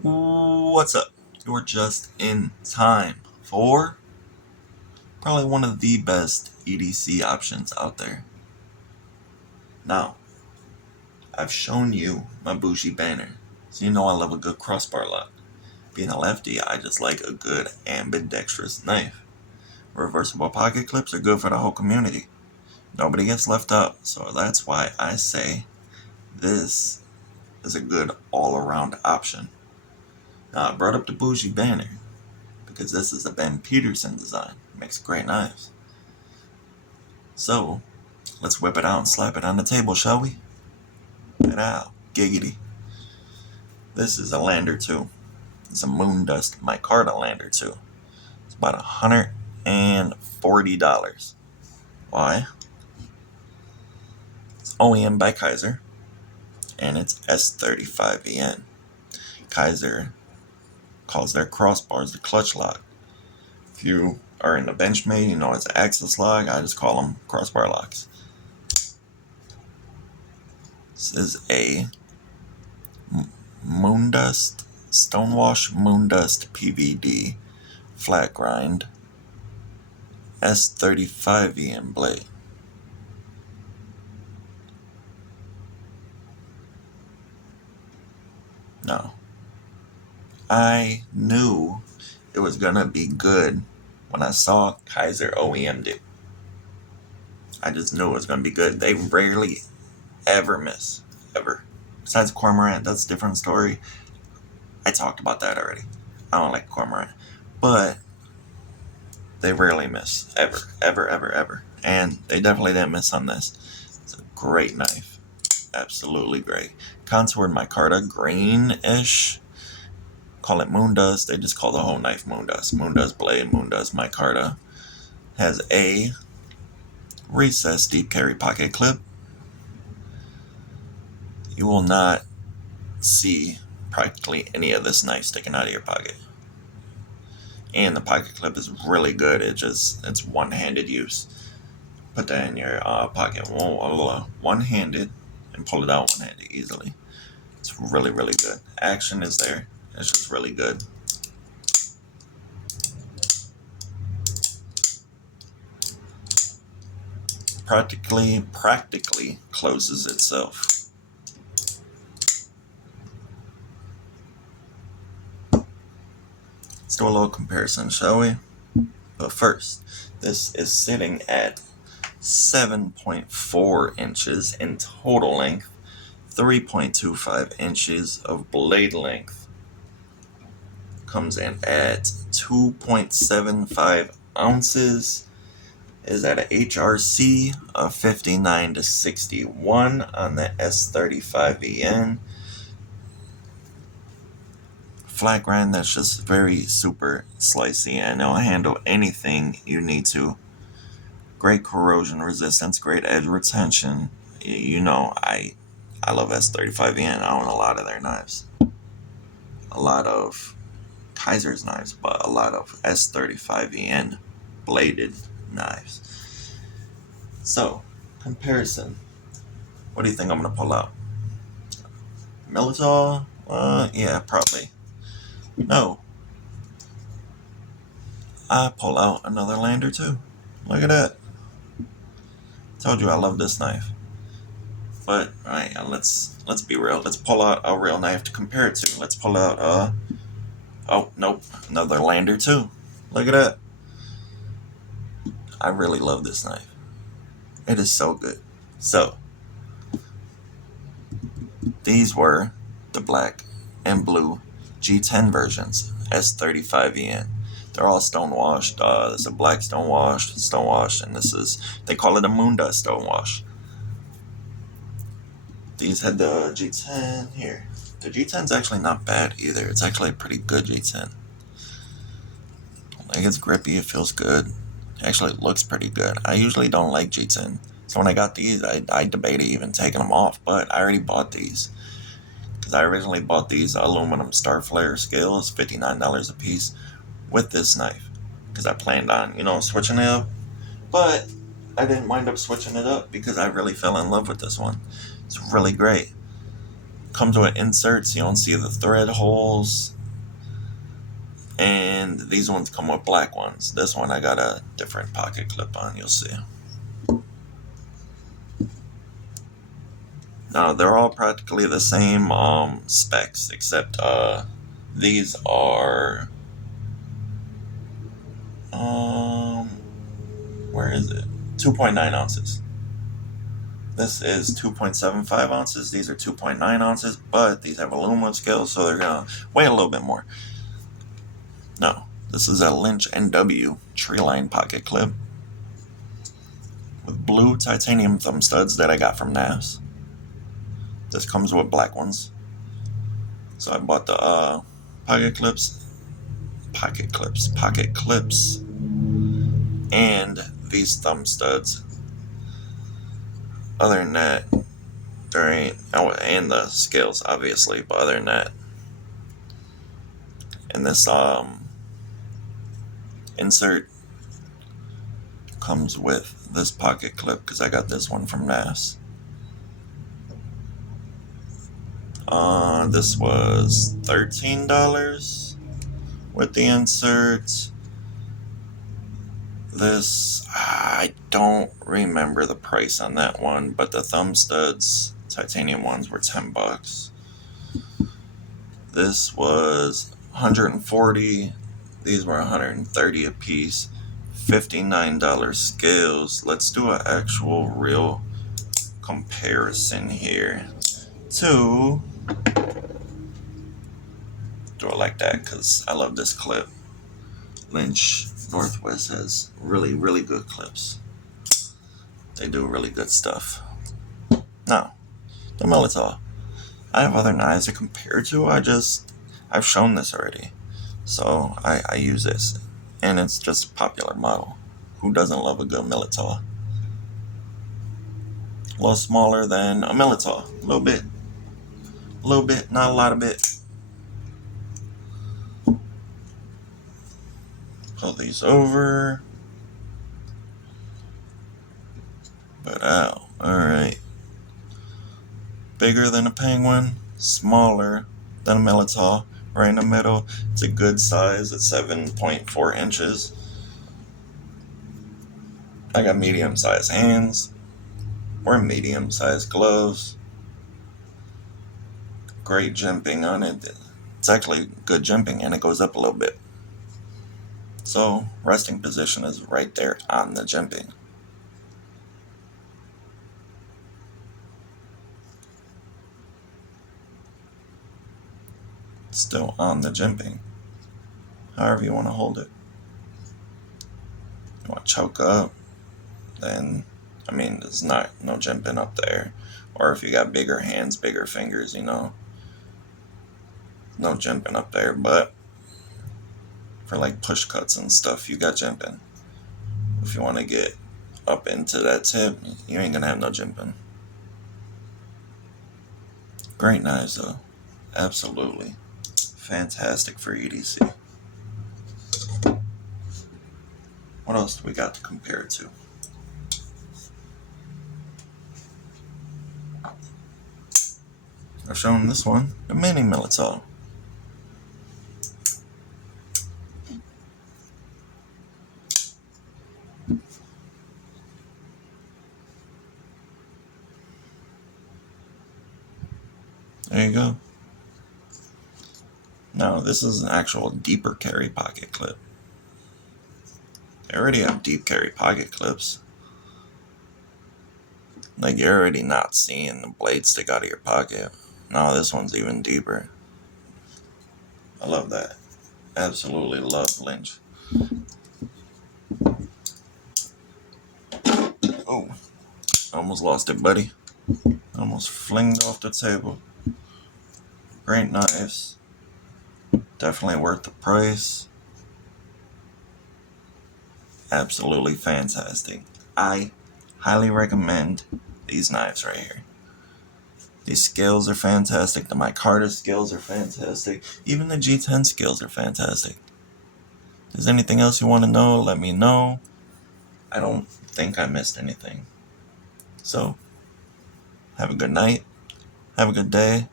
What's up? You're just in time for probably one of the best EDC options out there. Now, I've shown you my bougie banner, so you know I love a good crossbar lock. Being a lefty, I just like a good ambidextrous knife. Reversible pocket clips are good for the whole community. Nobody gets left out, so that's why I say this is a good all-around option. Now, I brought up the bougie banner because this is a Ben Peterson design. Makes great knives. So, let's whip it out and slap it on the table, shall we? Get out. Giggity. This is a lander too. It's a Moondust micarta lander too. It's about $140. Why? It's OEM by Kaiser, and it's S35VN. Kaiser calls their crossbars the clutch lock. If you are in the Benchmade, you know it's axis lock. I just call them crossbar locks. This is a Moondust Stonewash Moondust PVD flat grind S35EM blade. No, I knew it was gonna be good when I saw Kaiser OEM'd it. I just knew it was gonna be good. They rarely ever miss, ever. Besides Cormorant, that's a different story. I talked about that already. I don't like Cormorant, but they rarely miss, ever, ever, ever, ever. And they definitely didn't miss on this. It's a great knife. Absolutely great. Contoured micarta, greenish. Call it Moondust. They just call the whole knife Moondust. Moondust blade, Moondust micarta. Has a recessed deep carry pocket clip. You will not see practically any of this knife sticking out of your pocket. And the pocket clip is really good. It's one-handed use. Put that in your pocket one-handed and pull it out one-handed easily. It's really, really good. Action is there. It's just really good. Practically closes itself. Let's do a little comparison, shall we? But first, this is sitting at 7.4 inches in total length, 3.25 inches of blade length. Comes in at 2.75 ounces. Is at a HRC of 59 to 61 on the S35VN. Flat grind that's just very super slicey and it'll handle anything you need to. Great corrosion resistance, great edge retention. You know, I love S35VN. I own a lot of their knives. A lot of Kaiser's knives, but a lot of S35VN bladed knives. So, comparison. What do you think I'm going to pull out? Militaw? Yeah, probably. No. I pull out another lander too. Look at that. Told you I love this knife. But, alright, let's be real. Let's pull out a real knife to compare it to. Let's pull out, oh, nope. Another lander too. Look at that. I really love this knife. It is so good. So, these were the black and blue G10 versions, S35EN. They're all stonewashed. This is a black stonewashed, and this is, they call it a Moondust stonewash. These had the G10 here. The G10's actually not bad either. It's actually a pretty good G10. Like, it's grippy, it feels good. It actually looks pretty good. I usually don't like G10. So when I got these, I debated even taking them off, but I already bought these. Because I originally bought these aluminum Star Flare scales, $59 a piece, with this knife. Because I planned on, switching it up. But I didn't wind up switching it up because I really fell in love with this one. It's really great. Comes with inserts. You don't see the thread holes. And these ones come with black ones. This one I got a different pocket clip on, you'll see. Now they're all practically the same specs, except these are where is it? 2.9 ounces. This is 2.75 ounces. These are 2.9 ounces, but these have aluminum scales, so they're gonna weigh a little bit more. No, this is a Lynch NW tree-line pocket clip with blue titanium thumb studs that I got from Knafs. This comes with black ones. So I bought the pocket clips, and these thumb studs. Other than that, there ain't, oh, and the scales obviously, but other than that, and this insert comes with this pocket clip because I got this one from Knafs. This was $13 with the inserts. This, I don't remember the price on that one, but the thumb studs, titanium ones, were $10. This was $140. These were $130 a piece. $59 scales. Let's do an actual real comparison here. Do it like that because I love this clip. Lynch Northwest has really, really good clips. They do really good stuff. Now, the Militol. I have other knives to compare to. I've shown this already. So I use this. And it's just a popular model. Who doesn't love a good Militol? A little smaller than a Militol. A little bit. Not a lot of bit. Pull these over. But ow. Alright. Bigger than a penguin. Smaller than a Militol. Right in the middle. It's a good size. It's 7.4 inches. I got medium-sized hands. Or medium-sized gloves. Great jimping on it. It's actually good jimping and it goes up a little bit. So, resting position is right there on the jimping. It's still on the jimping. However you want to hold it. You want to choke up, then, there's no jimping up there. Or if you got bigger hands, bigger fingers, no jimping up there. But for like push cuts and stuff, you got jimping. If you want to get up into that tip, you ain't gonna have no jimping. Great knives though. Absolutely. Fantastic for EDC. What else do we got to compare it to? I've shown this one, the mini Militol. There you go. Now, this is an actual deeper carry pocket clip. They already have deep carry pocket clips. Like, you're already not seeing the blade stick out of your pocket. No, this one's even deeper. I love that. Absolutely love Lynch. Oh, almost lost it, buddy. Almost flinged off the table. Great knives. Definitely worth the price. Absolutely fantastic. I highly recommend these knives right here. These scales are fantastic. The micarta scales are fantastic. Even the G10 scales are fantastic. If there's anything else you want to know, let me know. I don't think I missed anything. So, have a good night. Have a good day.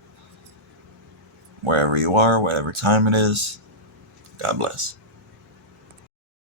wherever you are, whatever time it is. God bless.